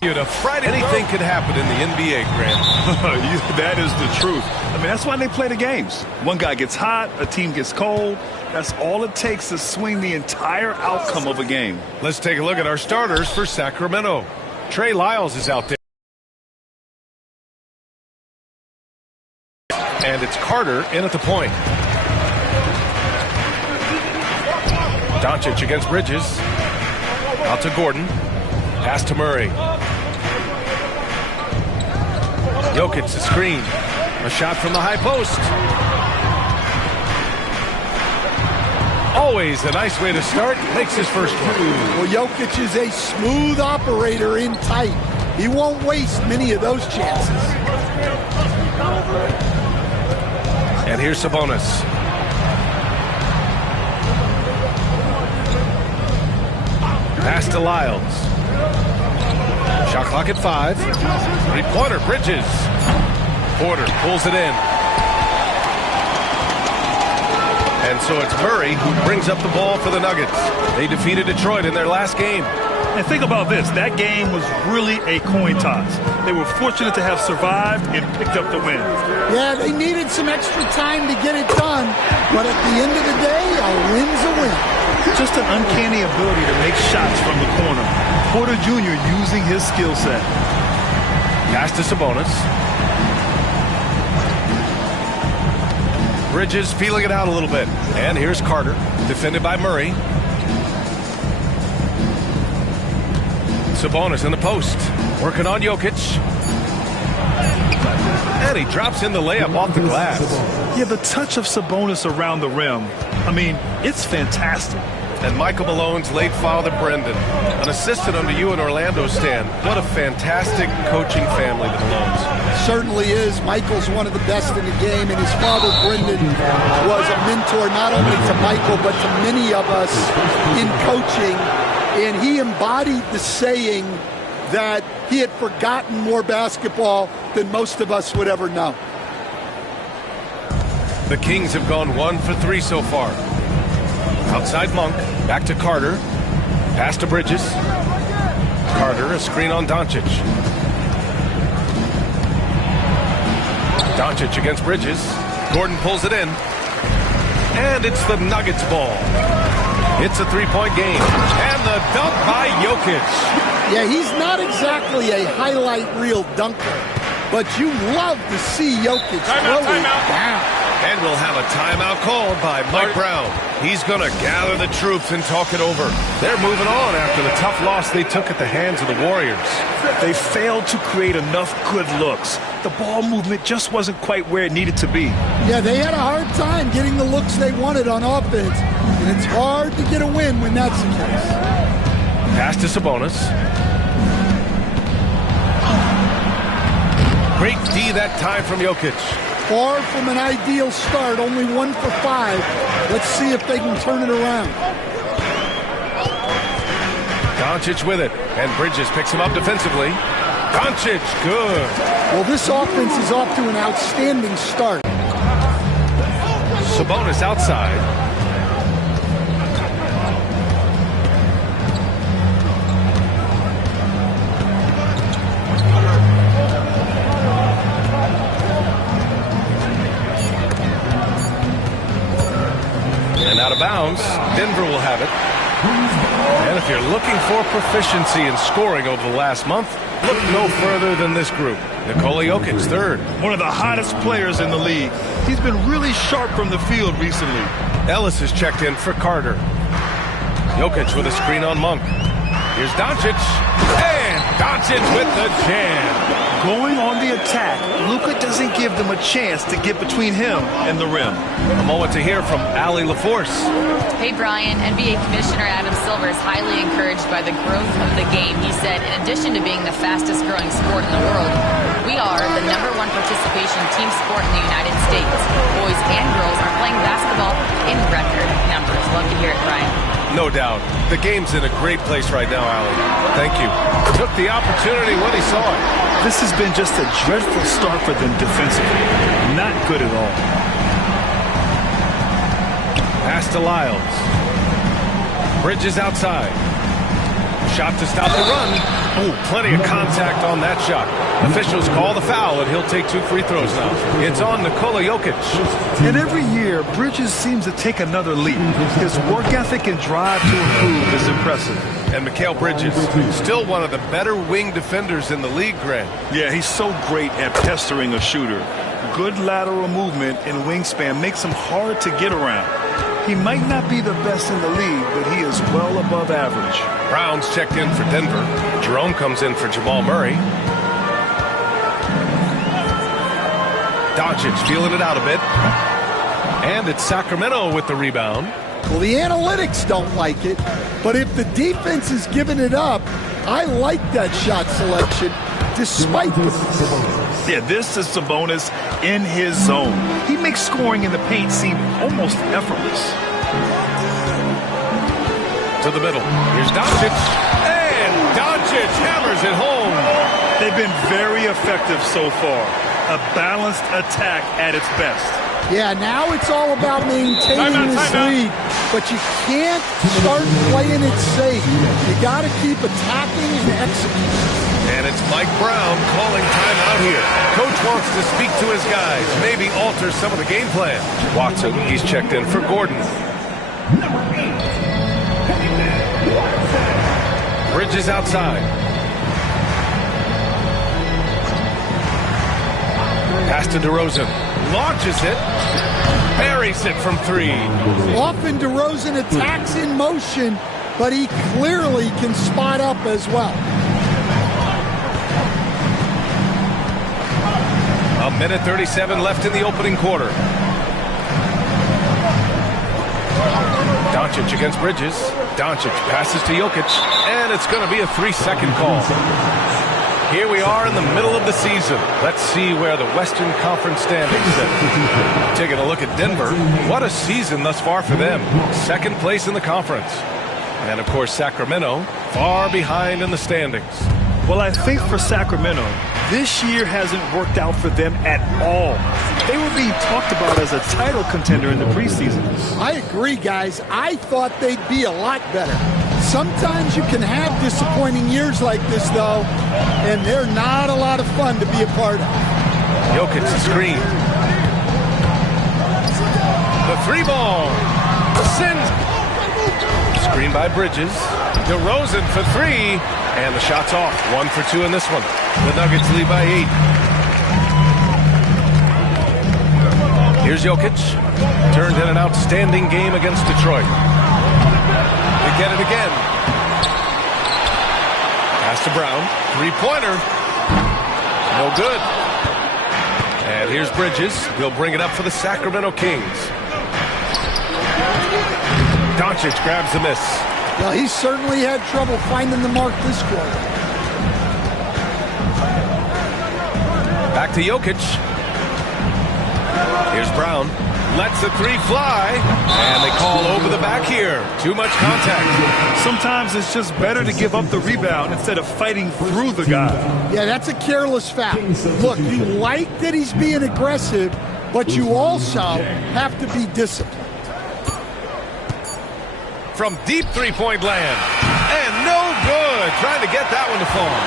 Anything could happen in the NBA, Grant. That is the truth. I mean, that's why they play the games. One guy gets hot, a team gets cold. That's all it takes to swing the entire outcome of a game. Let's take a look at our starters for Sacramento. Trey Lyles is out there. And it's Carter in at the point. Doncic against Bridges. Out to Gordon. Pass to Murray. Jokic the screen. A shot from the high post. Always a nice way to start. Makes his first one. Well, Jokic is a smooth operator in tight. He won't waste many of those chances. And here's Sabonis. Pass to Lyles. Shot clock at 5. Three-pointer, Bridges. Porter pulls it in. And so it's Murray who brings up the ball for the Nuggets. They defeated Detroit in their last game. And think about this. That game was really a coin toss. They were fortunate to have survived and picked up the win. Yeah, they needed some extra time to get it done. But at the end of the day, a win's a win. Just an uncanny ability to make shots from the corner. Porter Jr. using his skill set. Pass to Sabonis. Bridges feeling it out a little bit. And here's Carter, defended by Murray. Sabonis in the post, working on Jokic. And he drops in the layup off the glass. Yeah, the touch of Sabonis around the rim, I mean, it's fantastic. And Michael Malone's late father, Brendan, an assistant under you in Orlando, Stan. What a fantastic coaching family, the Malones. Certainly is. Michael's one of the best in the game, and his father, Brendan, was a mentor not only to Michael, but to many of us in coaching. And he embodied the saying that he had forgotten more basketball than most of us would ever know. The Kings have gone 1 for 3 so far. Outside Monk, back to Carter. Pass to Bridges. Carter, a screen on Doncic. Doncic against Bridges. Gordon pulls it in. And it's the Nuggets ball. It's a three-point game. And the dunk by Jokic. Yeah, he's not exactly a highlight reel dunker, but you love to see Jokic throw it down. And we'll have a timeout called by Mike Brown. He's going to gather the troops and talk it over. They're moving on after the tough loss they took at the hands of the Warriors. They failed to create enough good looks. The ball movement just wasn't quite where it needed to be. Yeah, they had a hard time getting the looks they wanted on offense. And it's hard to get a win when that's the case. Pass to Sabonis. Great D that time from Jokic. Far from an ideal start, only 1 for 5. Let's see if they can turn it around. Doncic with it, and Bridges picks him up defensively. Doncic, good. Well, this offense is off to an outstanding start. Sabonis outside. And out of bounds, Denver will have it. And if you're looking for proficiency in scoring over the last month, look no further than this group. Nikola Jokic, third. One of the hottest players in the league. He's been really sharp from the field recently. Ellis is checked in for Carter. Jokic with a screen on Monk. Here's Doncic. And Doncic with the jam. Going on the attack, Luka doesn't give them a chance to get between him and the rim. A moment to hear from Allie LaForce. Hey, Brian. NBA Commissioner Adam Silver is highly encouraged by the growth of the game. He said, in addition to being the fastest growing sport in the world, we are the #1 participation team sport in the United States. Boys and girls are playing basketball in record numbers. Love to hear it, Brian. No doubt. The game's in a great place right now, Allie. Thank you. Took the opportunity when he saw it. This has been just a dreadful start for them defensively. Not good at all. Pass to Lyles. Bridges outside. Shot to stop the run. Oh, plenty of contact on that shot. Officials call the foul, and he'll take 2 free throws now. It's on Nikola Jokic. And every year, Bridges seems to take another leap. His work ethic and drive to improve is impressive. And Mikal Bridges, still one of the better wing defenders in the league, Grant. Yeah, he's so great at pestering a shooter. Good lateral movement and wingspan makes him hard to get around. He might not be the best in the league, but he is well above average. Brown's checked in for Denver. Jerome comes in for Jamal Murray. Doncic feeling it out a bit. And it's Sacramento with the rebound. Well, the analytics don't like it, but if the defense is giving it up, I like that shot selection, despite the... Yeah, this is Sabonis in his zone. He makes scoring in the paint seem almost effortless. To the middle. Here's Doncic. And Doncic hammers it home. They've been very effective so far. A balanced attack at its best. Yeah, now it's all about maintaining this lead, but you can't start playing it safe. You got to keep attacking and executing. And it's Mike Brown calling timeout here. Coach wants to speak to his guys, maybe alter some of the game plan. Watson, he's checked in for Gordon. Bridges outside. Pass to DeRozan. Launches it. Buries it from 3. Often DeRozan attacks in motion, but he clearly can spot up as well. A minute 37 left in the opening quarter. Doncic against Bridges. Doncic passes to Jokic, and it's going to be a 3-second call. Here we are in the middle of the season. Let's see where the Western Conference standings sit. Taking a look at Denver. What a season thus far for them. 2nd place in the conference. And, of course, Sacramento far behind in the standings. Well, I think for Sacramento, this year hasn't worked out for them at all. They were being talked about as a title contender in the preseason. I agree, guys. I thought they'd be a lot better. Sometimes you can have disappointing years like this, though, and they're not a lot of fun to be a part of. Jokic screen. The 3-ball. Sends. Screen by Bridges. DeRozan for 3. And the shot's off. 1 for 2 in this one. The Nuggets lead by 8. Here's Jokic. Turned in an outstanding game against Detroit. They get it again. Pass to Brown. 3-pointer. No good. And here's Bridges. He'll bring it up for the Sacramento Kings. Doncic grabs the miss. Well, he certainly had trouble finding the mark this quarter. Back to Jokic. Here's Brown. Lets the 3 fly. And they call over the back here. Too much contact. Sometimes it's just better to give up the rebound instead of fighting through the guy. Yeah, that's a careless foul. Look, you like that he's being aggressive, but you also have to be disciplined. From deep 3-point land. And no good. Trying to get that one to fall.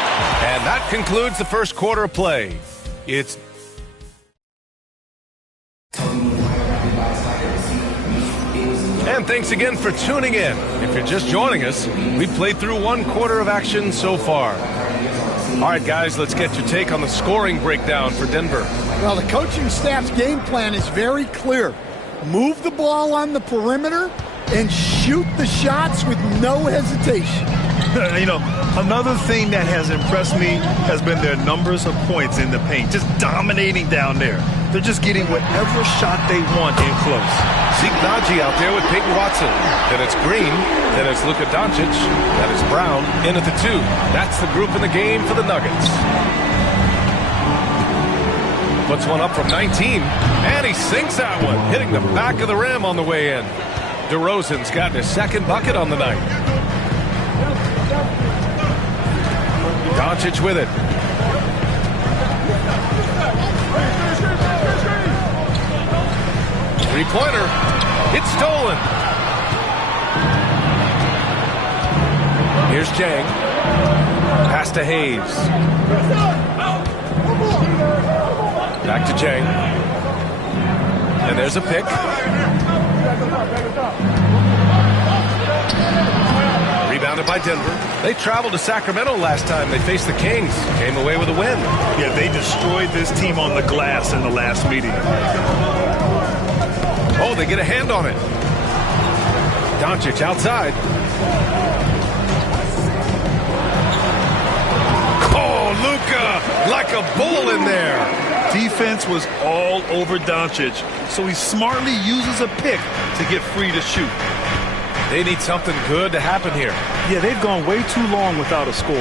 And that concludes the first quarter of play. It's... And thanks again for tuning in. If you're just joining us, we've played through 1 quarter of action so far. All right, guys, let's get your take on the scoring breakdown for Denver. Well, the coaching staff's game plan is very clear. Move the ball on the perimeter and shoot the shots with no hesitation. You know, another thing that has impressed me has been their numbers of points in the paint, just dominating down there. They're just getting whatever shot they want in close. Zeke Naji out there with Peyton Watson. Then it's Green. Then it's Luka Doncic. That is Brown in at the 2. That's the group in the game for the Nuggets. Puts one up from 19. And he sinks that one, hitting the back of the rim on the way in. DeRozan's gotten his 2nd bucket on the night. Doncic with it. Three-pointer. It's stolen. Here's Jang. Pass to Hayes. Back to Jang. And there's a pick. Rebounded by Denver. They traveled to Sacramento last time they faced the Kings. Came away with a win. Yeah, they destroyed this team on the glass in the last meeting. Oh, they get a hand on it. Doncic outside. Oh, Luka, like a bull in there. Defense was all over Doncic, so he smartly uses a pick to get free to shoot. They need something good to happen here. Yeah, they've gone way too long without a score.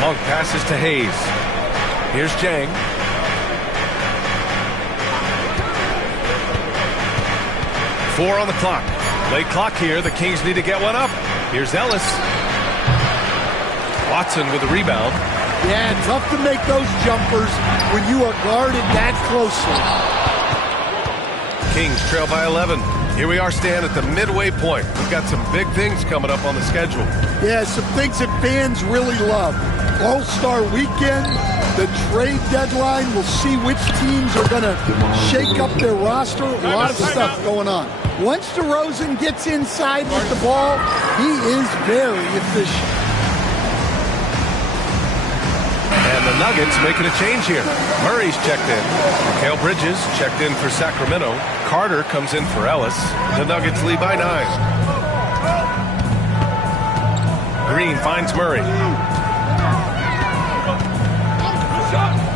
Monk passes to Hayes. Here's Jang. Four on the clock. Late clock here. The Kings need to get one up. Here's Ellis. Watson with the rebound. Yeah, tough to make those jumpers when you are guarded that closely. Kings trail by 11. Here we are, Stan, at the midway point. We've got some big things coming up on the schedule. Yeah, some things that fans really love. All-Star Weekend, the trade deadline. We'll see which teams are going to shake up their roster. A lot of stuff going on. Once DeRozan gets inside with the ball, he is very efficient. And the Nuggets making a change here. Murray's checked in. Mikal Bridges checked in for Sacramento. Carter comes in for Ellis. The Nuggets lead by 9. Green finds Murray.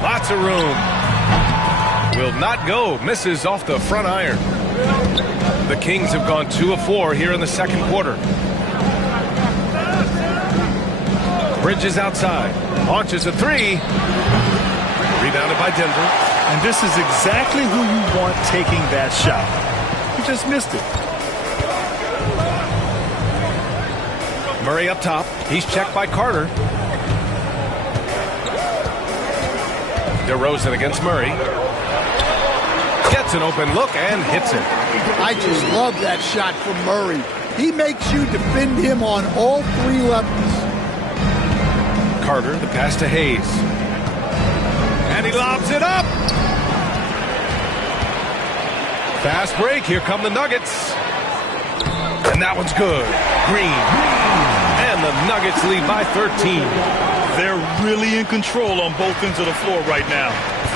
Lots of room. Will not go. Misses off the front iron. The Kings have gone 2 of 4 here in the second quarter. Bridges outside. Launches a 3. Rebounded by Denver. And this is exactly who you want taking that shot. He just missed it. Murray up top. He's checked by Carter. DeRozan against Murray. Gets an open look and hits it. I just love that shot from Murray. He makes you defend him on all 3 levels. Carter, the pass to Hayes. And he lobs it up. Fast break. Here come the Nuggets. And that one's good. Green. And the Nuggets lead by 13. They're really in control on both ends of the floor right now,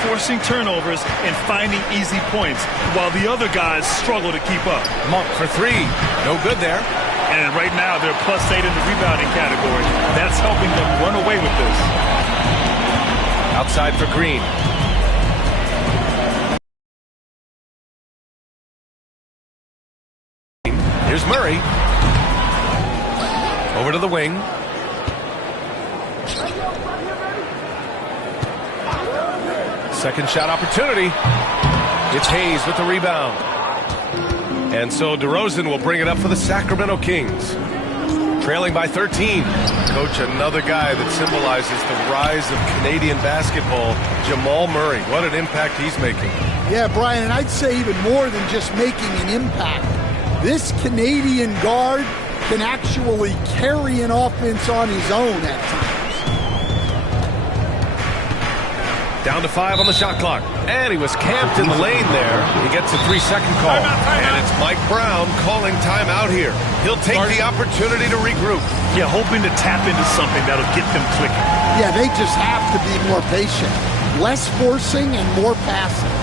forcing turnovers and finding easy points while the other guys struggle to keep up. Monk for 3. No good there. And right now they're +8 in the rebounding category. That's helping them run away with this. Outside for Green. Here's Murray. Over to the wing. Second shot opportunity. It's Hayes with the rebound. And so DeRozan will bring it up for the Sacramento Kings. Trailing by 13. Coach, another guy that symbolizes the rise of Canadian basketball, Jamal Murray. What an impact he's making. Yeah, Brian, and I'd say even more than just making an impact. This Canadian guard can actually carry an offense on his own at times. Down to 5 on the shot clock. And he was camped in the lane there. He gets a 3-second call. And it's Mike Brown calling timeout here. He'll take the opportunity to regroup. Yeah, hoping to tap into something that'll get them clicking. Yeah, they just have to be more patient. Less forcing and more passing.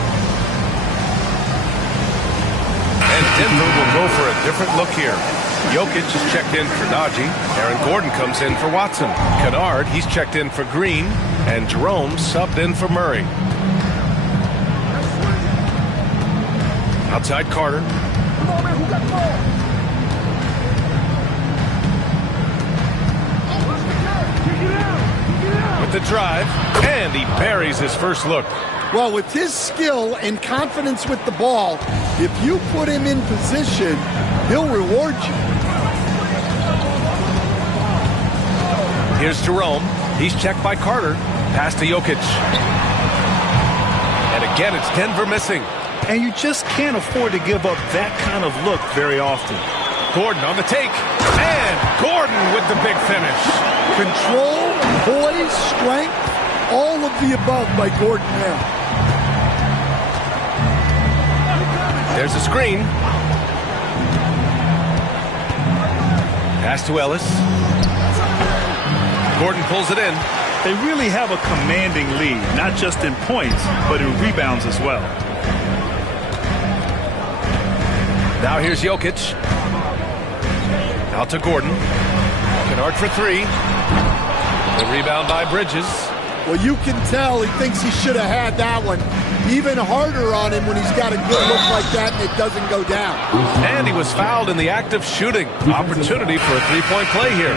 And Denver will go for a different look here. Jokic is checked in for Dodgy. Aaron Gordon comes in for Watson. Kennard, he's checked in for Green. And Jerome subbed in for Murray. Outside Carter. With the drive. And he buries his first look. Well, with his skill and confidence with the ball, if you put him in position, he'll reward you. Here's Jerome. He's checked by Carter. Pass to Jokic. And again, it's Denver missing. And you just can't afford to give up that kind of look very often. Gordon on the take. And Gordon with the big finish. Control, poise, strength, all of the above by Gordon there. There's a screen. Pass to Ellis. Gordon pulls it in. They really have a commanding lead, not just in points, but in rebounds as well. Now here's Jokic. Out to Gordon. Kennard for three. The rebound by Bridges. Well, you can tell he thinks he should have had that one. Even harder on him when he's got a good look like that and it doesn't go down. And he was fouled in the act of shooting. Opportunity for a three-point play here.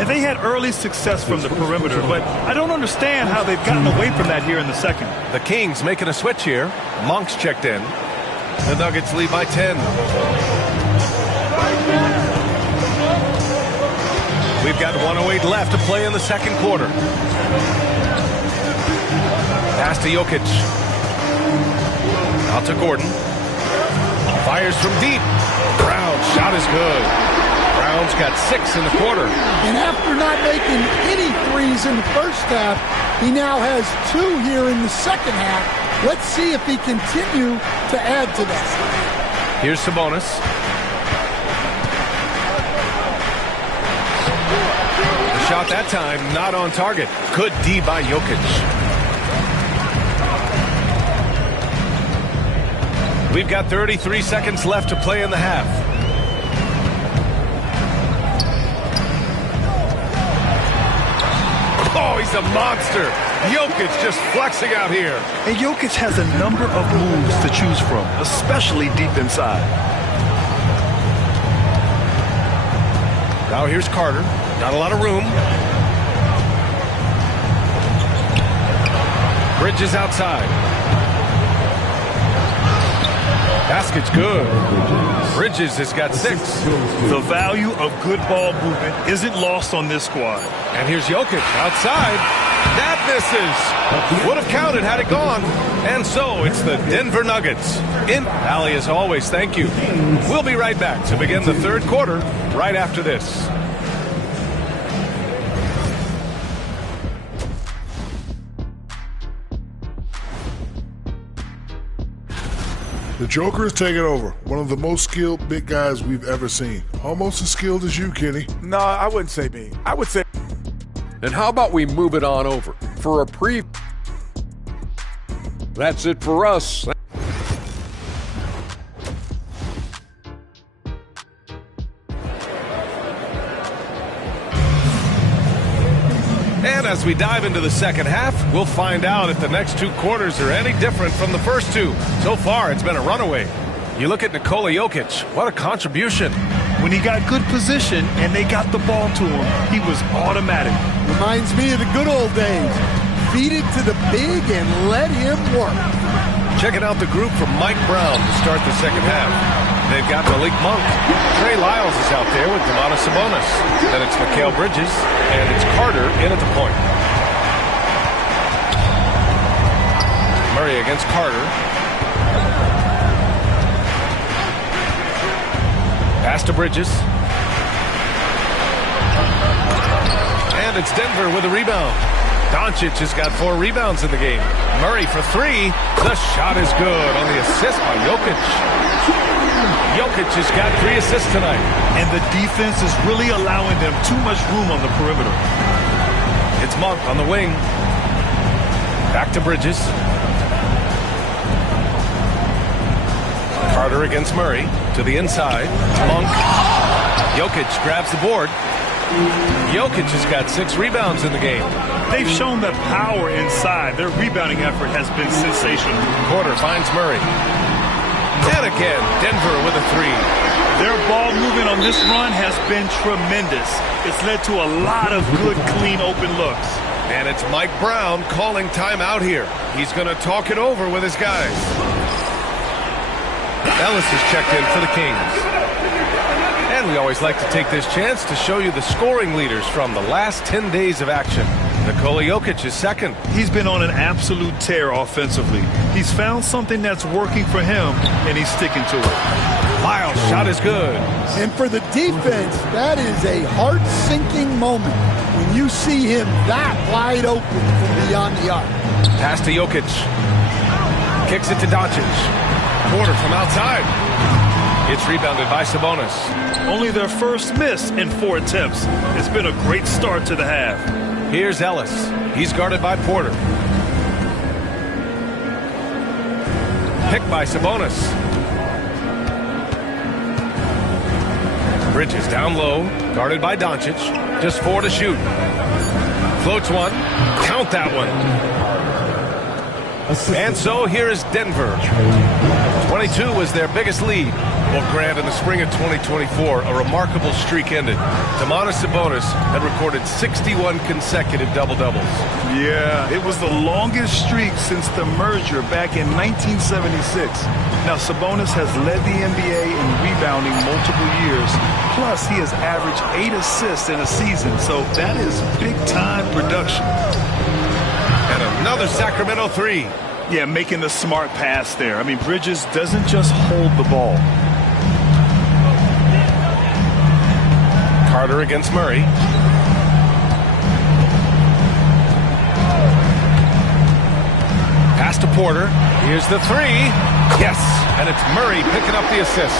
And they had early success from the perimeter, but I don't understand how they've gotten away from that here in the second. The Kings making a switch here. Monk's checked in. The Nuggets lead by 10. We've got 1:08 left to play in the second quarter. Pass to Jokic. Out to Gordon. Fires from deep. Brown's shot is good. Brown's got 6 in the quarter. And after not making any threes in the first half, he now has 2 here in the second half. Let's see if he continue to add to that. Here's Sabonis. The shot that time not on target. Good D by Jokic. We've got 33 seconds left to play in the half. Oh, he's a monster. Jokic just flexing out here. And Jokic has a number of moves to choose from, especially deep inside. Now here's Carter. Not a lot of room. Bridges outside. Basket's good. Bridges has got 6. The value of good ball movement isn't lost on this squad. And here's Jokic outside. That misses. Would have counted had it gone. And so it's the Denver Nuggets. In Allie, as always, thank you. We'll be right back to begin the third quarter right after this. The Joker is taking over. One of the most skilled big guys we've ever seen. Almost as skilled as you, Kenny. No, I wouldn't say me. I would say... And how about we move it on over for a preview? That's it for us. And as we dive into the second half, we'll find out if the next 2 quarters are any different from the first 2. So far, it's been a runaway. You look at Nikola Jokic, what a contribution. When he got good position and they got the ball to him, he was automatic. Reminds me of the good old days. Feed it to the big and let him work. Checking out the group from Mike Brown to start the second half. They've got Malik Monk. Trey Lyles is out there with Domantas Sabonis. Then it's Mikal Bridges, and it's Carter in at the point. Murray against Carter. Pass to Bridges. And it's Denver with a rebound. Doncic has got 4 rebounds in the game. Murray for 3. The shot is good on the assist by Jokic. Jokic has got 3 assists tonight. And the defense is really allowing them too much room on the perimeter. It's Monk on the wing. Back to Bridges. Carter against Murray. To the inside. Monk. Jokic grabs the board. Jokic has got 6 rebounds in the game. They've shown the power inside. Their rebounding effort has been sensational. Porter finds Murray. And again, Denver with a 3. Their ball movement on this run has been tremendous. It's led to a lot of good, clean, open looks. And it's Mike Brown calling timeout here. He's going to talk it over with his guys. Ellis is checked in for the Kings. And we always like to take this chance to show you the scoring leaders from the last 10 days of action. Nikola Jokic is second. He's been on an absolute tear offensively. He's found something that's working for him, and he's sticking to it. Lyles' shot is good. And for the defense, that is a heart-sinking moment when you see him that wide open from beyond the arc. Pass to Jokic. Kicks it to Doncic. Porter from outside. It's rebounded by Sabonis. Only their first miss in 4 attempts. It's been a great start to the half. Here's Ellis. He's guarded by Porter. Picked by Sabonis. Bridges down low, guarded by Doncic. Just 4 to shoot. Floats one. Count that one. And so here is Denver. 22 was their biggest lead. Well, Grant, in the spring of 2024, a remarkable streak ended. Domantas Sabonis had recorded 61 consecutive double-doubles. Yeah, it was the longest streak since the merger back in 1976. Now, Sabonis has led the NBA in rebounding multiple years. Plus, he has averaged 8 assists in a season, so that is big-time production. And another Sacramento three. Yeah, making the smart pass there. I mean, Bridges doesn't just hold the ball. Carter against Murray. Pass to Porter. Here's the three. Yes, and it's Murray picking up the assist.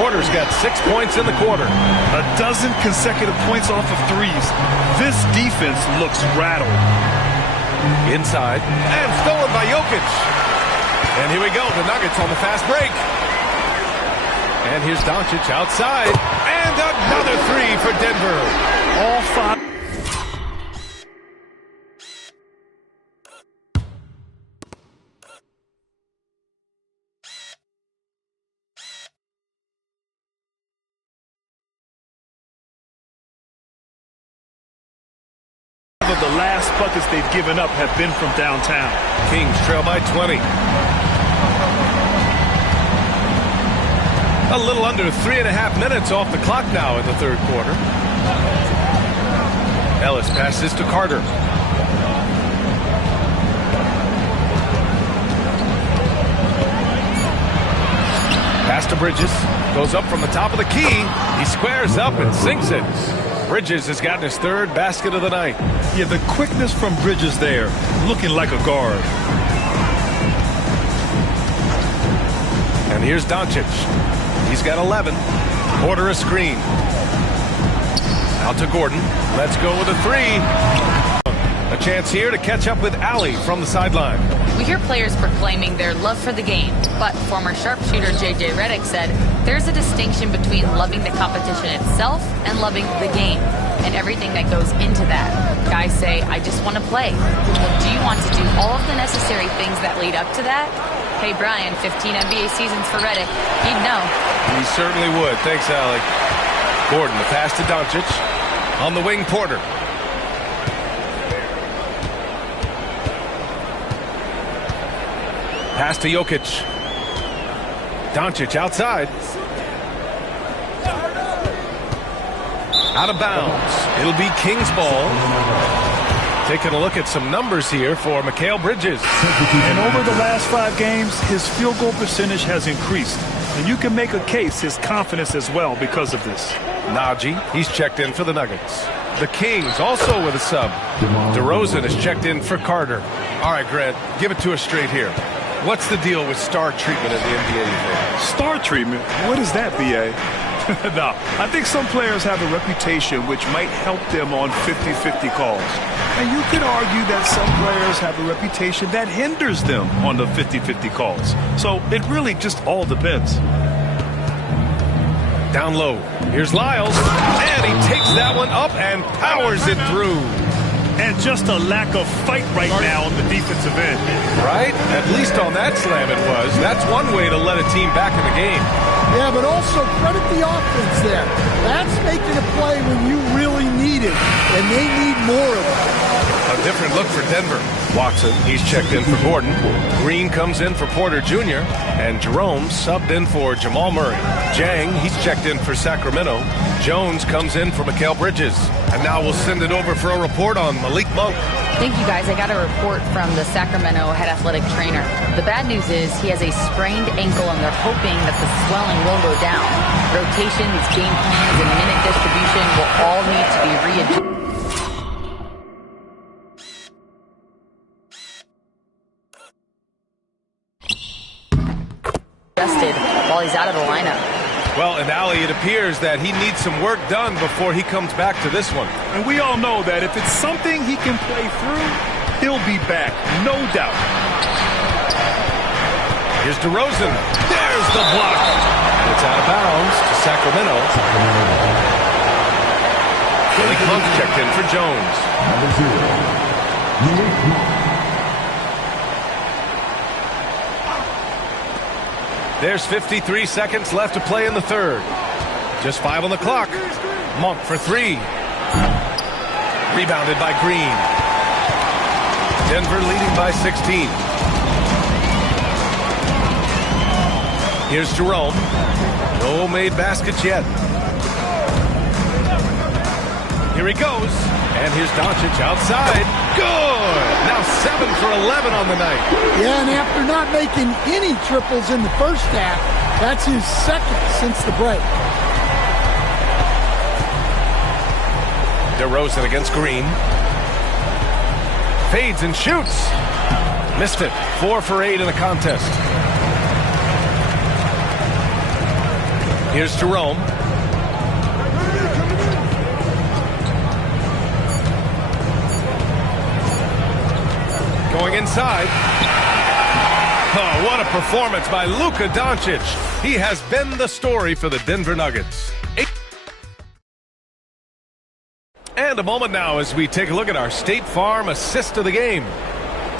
Porter's got 6 points in the quarter. A dozen consecutive points off of threes. This defense looks rattled. Inside, and stolen by Jokic. And here we go, the Nuggets on the fast break. And here's Doncic outside, and another three for Denver. All 5. Of the last buckets they've given up have been from downtown. Kings trail by 20. A little under 3.5 minutes off the clock now in the third quarter. Ellis passes to Carter. Pass to Bridges. Goes up from the top of the key. He squares up and sinks it. Bridges has gotten his third basket of the night. Yeah, the quickness from Bridges there, looking like a guard. And here's Doncic. He's got 11. Porter a screen. Out to Gordon. Let's go with a three. A chance here to catch up with Allie from the sideline. We hear players proclaiming their love for the game, but former sharpshooter J.J. Redick said there's a distinction between loving the competition itself and loving the game and everything that goes into that. Guys say, I just want to play. Well, do you want to do all of the necessary things that lead up to that? Hey, Brian, 15 NBA seasons for Redick. He'd know. He certainly would. Thanks, Allie. Gordon, the pass to Doncic. On the wing, Porter. Pass to Jokic. Doncic outside. Out of bounds. It'll be Kings ball. Taking a look at some numbers here for Mikal Bridges. And over the last 5 games, his field goal percentage has increased. And you can make a case his confidence as well because of this. Najee, he's checked in for the Nuggets. The Kings also with a sub. DeRozan is checked in for Carter. All right, Grant, give it to us straight here. What's the deal with star treatment in the NBA? Star treatment? What is that, B.A.? No, I think some players have a reputation which might help them on 50-50 calls. And you could argue that some players have a reputation that hinders them on the 50-50 calls. So it really just all depends. Down low. Here's Lyles. And he takes that one up and powers it through. And just a lack of fight right now on the defensive end. Right? At least on that slam it was. That's one way to let a team back in the game. Yeah, but also credit the offense there. That's making a play when you really need it, and they need more of it. A different look for Denver. Watson, he's checked in for Gordon. Green comes in for Porter Jr. And Jerome subbed in for Jamal Murray. Jang, he's checked in for Sacramento. Jones comes in for Mikal Bridges. And And now we'll send it over for a report on Malik Monk. Thank you, guys. I got a report from the Sacramento head athletic trainer. The bad news is he has a sprained ankle, and they're hoping that the swelling will go down. Rotations, game plans, and minute distribution will all need to be readjusted while he's out of the lineup. Well, and Ali, it appears that he needs some work done before he comes back to this one. And we all know that if it's something he can play through, he'll be back, no doubt. Here's DeRozan. There's the block. And it's out of bounds to Sacramento. Malik Monk checked in for Jones. There's 53 seconds left to play in the third. Just 5 on the clock. Monk for 3. Rebounded by Green. Denver leading by 16. Here's Jerome. No made baskets yet. Here he goes. And here's Doncic outside. Good! Now 7 for 11 on the night. Yeah, and after not making any triples in the first half, that's his second since the break. DeRozan against Green. Fades and shoots. Missed it. 4 for 8 in the contest. Here's Jerome. Going inside. Oh, what a performance by Luka Doncic. He has been the story for the Denver Nuggets. And a moment now as we take a look at our State Farm assist of the game.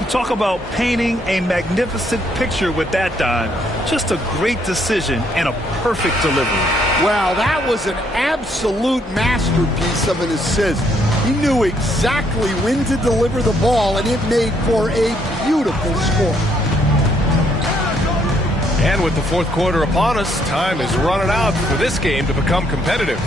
You talk about painting a magnificent picture with that, Don. Just a great decision and a perfect delivery. Wow, that was an absolute masterpiece of an assist. He knew exactly when to deliver the ball, and it made for a beautiful score. And with the fourth quarter upon us, time is running out for this game to become competitive.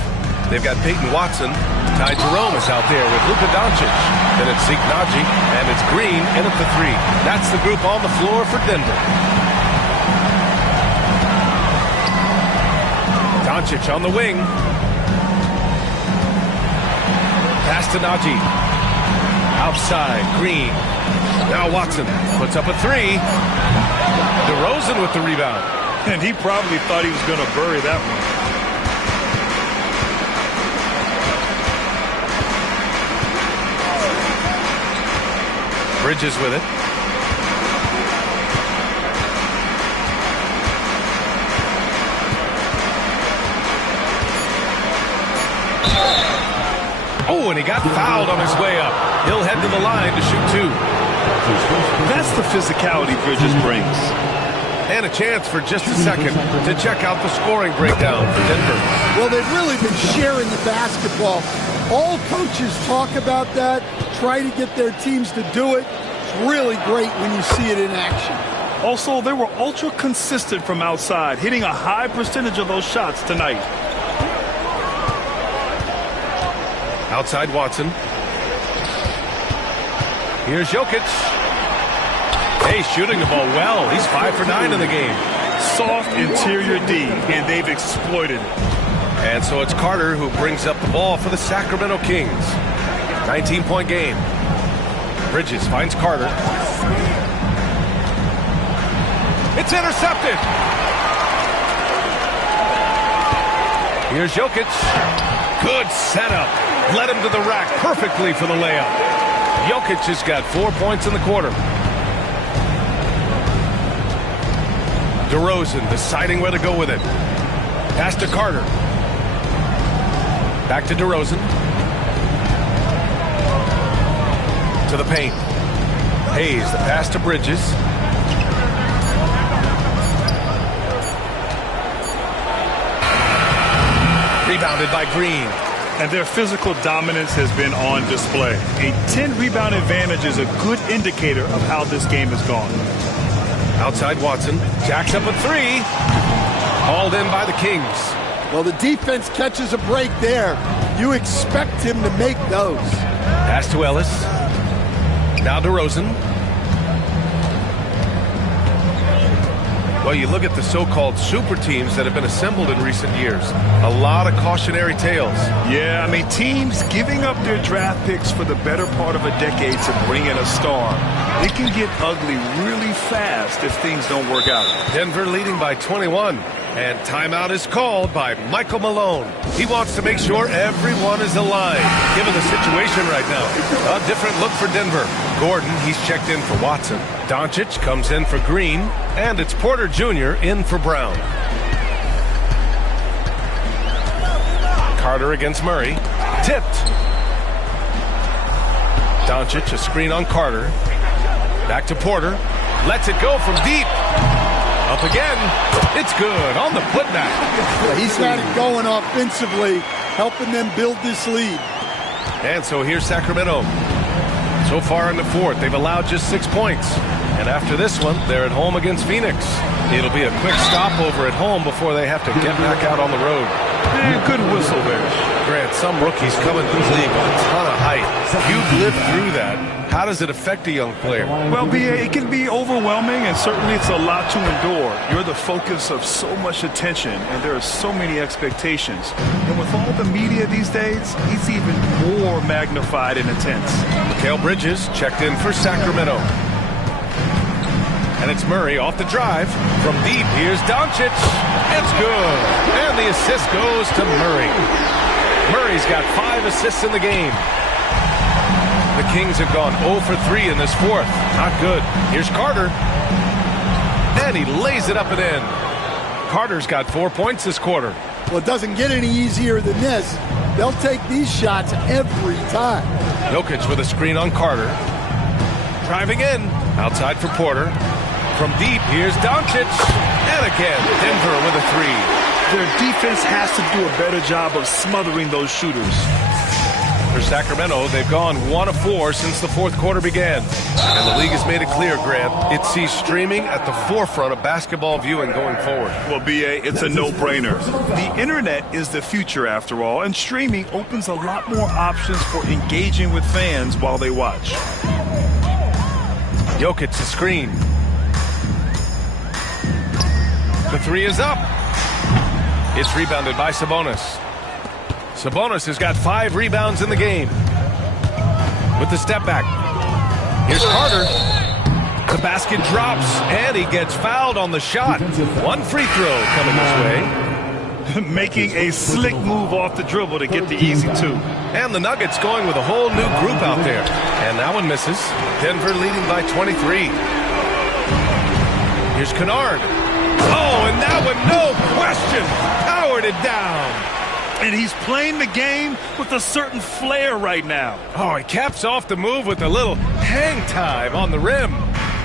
They've got Peyton Watson. Ty Jerome is out there with Luka Doncic. Then it's Zeke Naji, and it's Green in at the 3. That's the group on the floor for Denver. Doncic on the wing. Pass to Naji. Outside, Green. Now Watson puts up a 3. DeRozan with the rebound. And he probably thought he was going to bury that one. Bridges with it. Oh, and he got fouled on his way up. He'll head to the line to shoot 2. That's the physicality Bridges brings. And a chance for just a second to check out the scoring breakdown for Denver. Well, they've really been sharing the basketball. All coaches talk about that, try to get their teams to do it. It's really great when you see it in action. Also, they were ultra consistent from outside, hitting a high percentage of those shots tonight. Outside Watson. Here's Jokic. Hey, shooting the ball well. He's 5 for 9 in the game. Soft interior D, and they've exploited it. And so it's Carter who brings up the ball for the Sacramento Kings. 19-point game. Bridges finds Carter. It's intercepted. Here's Jokic. Good setup. Led him to the rack perfectly for the layup. Jokic has got 4 points in the quarter. DeRozan deciding where to go with it. Pass to Carter. Back to DeRozan. To the paint. Hayes, the pass to Bridges. Rebounded by Green. And their physical dominance has been on display. A 10-rebound advantage is a good indicator of how this game has gone. Outside Watson. Jacks up a 3. Hauled in by the Kings. Well, the defense catches a break there. You expect him to make those. Pass to Ellis. Now DeRozan. Well, you look at the so-called super teams that have been assembled in recent years. A lot of cautionary tales. Yeah, I mean, teams giving up their draft picks for the better part of a decade to bring in a star. It can get ugly really fast if things don't work out. Denver leading by 21. And timeout is called by Michael Malone. He wants to make sure everyone is aligned, given the situation right now. A different look for Denver. Gordon, he's checked in for Watson. Doncic comes in for Green. And it's Porter Jr. in for Brown. Carter against Murray. Tipped. Doncic, a screen on Carter. Back to Porter. Lets it go from deep. Up again. It's good on the putback. He's got it going offensively, helping them build this lead. And so here's Sacramento. So far in the fourth, they've allowed just 6 points. And after this one, they're at home against Phoenix. It'll be a quick stopover at home before they have to get back out on the road. Good whistle there. Grant, some rookies come into the league with a ton of height. You've lived through that. How does it affect a young player? Well, it can be overwhelming, and certainly it's a lot to endure. You're the focus of so much attention, and there are so many expectations. And with all the media these days, it's even more magnified and intense. Mikal Bridges checked in for Sacramento. And it's Murray off the drive. From deep, here's Doncic. It's good. And the assist goes to Murray. Murray's got 5 assists in the game. The Kings have gone 0 for 3 in this fourth. Not good. Here's Carter. And he lays it up and in. Carter's got 4 points this quarter. Well, it doesn't get any easier than this. They'll take these shots every time. Jokic with a screen on Carter. Driving in. Outside for Porter. From deep, here's Doncic. And again, Denver with a 3. Their defense has to do a better job of smothering those shooters. For Sacramento, they've gone 1 of 4 since the fourth quarter began. And the league has made it clear, Grant, it sees streaming at the forefront of basketball viewing going forward. Well, B.A., it's a no-brainer. The internet is the future, after all, and streaming opens a lot more options for engaging with fans while they watch. Jokic, the screen. The 3 is up. It's rebounded by Sabonis. Sabonis has got 5 rebounds in the game. With the step back. Here's Carter. The basket drops, and he gets fouled on the shot. 1 free throw coming this way. Making a slick move off the dribble to get the easy 2. And the Nuggets going with a whole new group out there. And that one misses. Denver leading by 23. Here's Kennard. Oh, and that one, no question, powered it down. And he's playing the game with a certain flair right now. Oh, he caps off the move with a little hang time on the rim.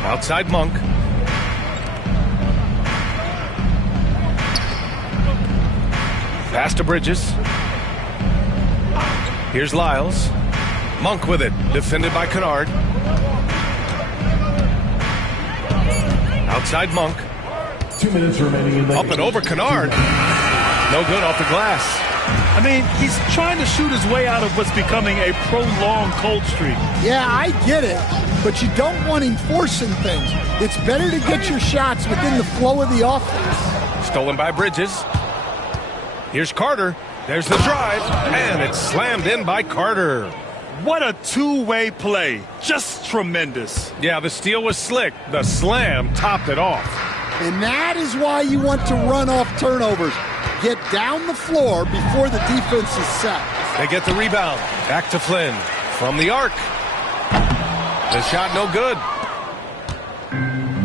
Outside Monk. Pass to Bridges. Here's Lyles. Monk with it, defended by Kennard. Outside Monk. 2 minutes remaining in the Up and over Kennard. No good off the glass. I mean, he's trying to shoot his way out of what's becoming a prolonged cold streak. Yeah, I get it, but you don't want him forcing things. It's better to get your shots within the flow of the offense. Stolen by Bridges. Here's Carter. There's the drive, and it's slammed in by Carter. What a two-way play. Just tremendous. Yeah, the steal was slick. The slam topped it off. And that is why you want to run off turnovers. Get down the floor before the defense is set. They get the rebound. Back to Flynn. From the arc. The shot no good.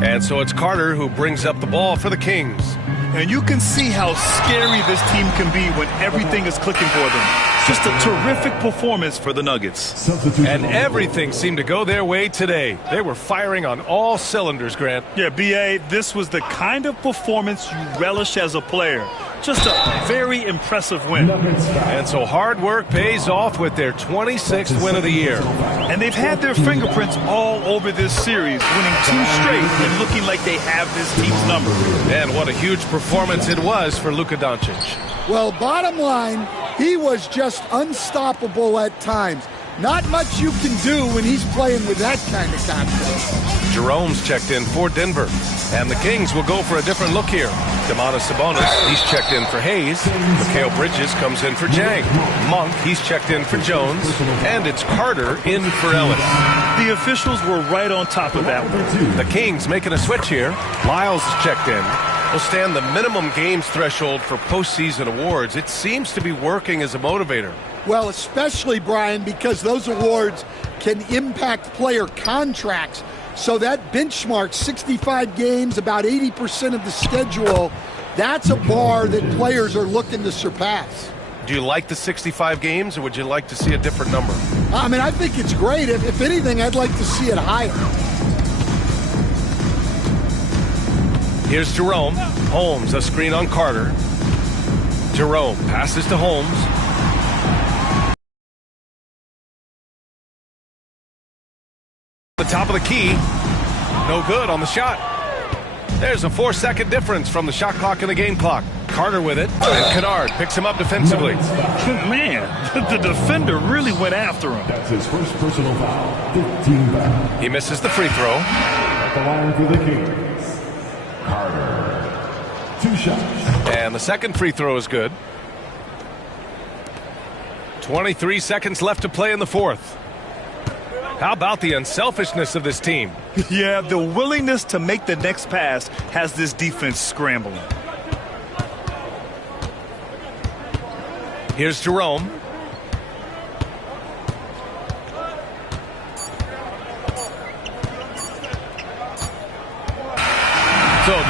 And so it's Carter who brings up the ball for the Kings. And you can see how scary this team can be when everything is clicking for them. Just a terrific performance for the Nuggets. And everything seemed to go their way today. They were firing on all cylinders, Grant. Yeah, B.A., this was the kind of performance you relish as a player. Just a very impressive win. And so hard work pays off with their 26th win of the year. And they've had their fingerprints all over this series, winning 2 straight and looking like they have this team's number. And what a huge performance it was for Luka Doncic. Well, bottom line, He was just unstoppable at times. Not much you can do when he's playing with that kind of confidence. Jerome's checked in for Denver. And the Kings will go for a different look here. Domantas Sabonis, he's checked in for Hayes. Mikal Bridges comes in for Jang. Monk, he's checked in for Jones. And it's Carter in for Ellis. The officials were right on top of that one. The Kings making a switch here. Lyles is checked in. Will stand the minimum games threshold for postseason awards. It seems to be working as a motivator. Well, especially, Brian, because those awards can impact player contracts. So that benchmark, 65 games, about 80% of the schedule, that's a bar that players are looking to surpass. Do you like the 65 games, or would you like to see a different number? I mean, I think it's great. If anything, I'd like to see it higher. Here's Jerome. Holmes, a screen on Carter. Jerome passes to Holmes. The top of the key. No good on the shot. There's a 4-second difference from the shot clock and the game clock. Carter with it, and Kennard picks him up defensively. Man, the defender really went after him. That's his first personal foul. 15 foul. He misses the free throw. At the line for the Kings, Carter. 2 shots. And the second free throw is good. 23 seconds left to play in the fourth. How about the unselfishness of this team? Yeah, the willingness to make the next pass has this defense scrambling. Here's Jerome.